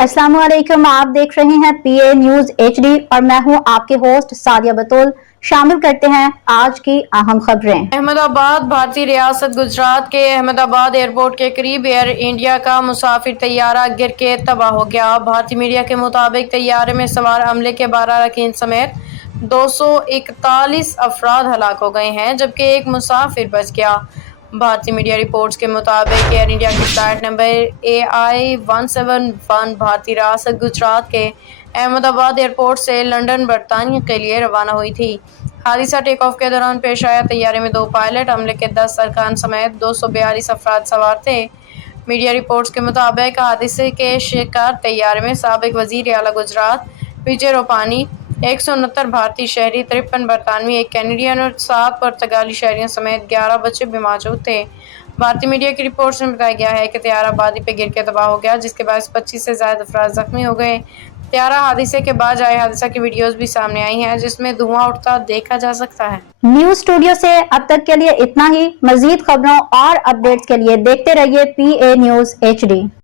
अस्सलाम वालेकुम, आप देख रहे हैं पीए न्यूज एचडी और मैं हूं आपके होस्ट सादिया बतूल। शामिल करते हैं आज की अहम खबरें। अहमदाबाद भारतीय रियासत गुजरात के अहमदाबाद एयरपोर्ट के करीब एयर इंडिया का मुसाफिर तैयारा गिर के तबाह हो गया। भारतीय मीडिया के मुताबिक तैयारे में सवार अमले के 12 अरकान समेत 241 अफराद हलाक हो गए हैं, जबकि एक मुसाफिर बच गया। भारतीय मीडिया रिपोर्ट्स के मुताबिक एयर इंडिया की फ्लाइट नंबर AI-171 भारतीय रियासत गुजरात के अहमदाबाद एयरपोर्ट से लंदन बरतानिया के लिए रवाना हुई थी। हादसा टेक ऑफ के दौरान पेश आया। तैयारे में 2 पायलट, अमले के 10 अरकान समेत 242 अफराद सवार थे। मीडिया रिपोर्ट्स के मुताबिक हादसे के शिकार तैयारे में साबिक वजीर आला गुजरात विजय रूपानी, 169 भारतीय शहरी, 53 बरतानवी, 1 कैनेडियन और 7 पुर्तगाली शहरियों समेत 11 बच्चे भी मौजूद थे। भारतीय मीडिया की रिपोर्ट्स में बताया गया है कि तैयारा आबादी पर गिर के तबाह हो गया, जिसके बायस 25 से ज्यादा अफराद जख्मी हो गए। तैयारा हादसे के बाद आए हादसा की वीडियोस भी सामने आई हैं, जिसमें धुआं उठता देखा जा सकता है। न्यूज स्टूडियो से अब तक के लिए इतना ही। मजीद खबरों और अपडेट्स के लिए देखते रहिए पीए न्यूज एचडी।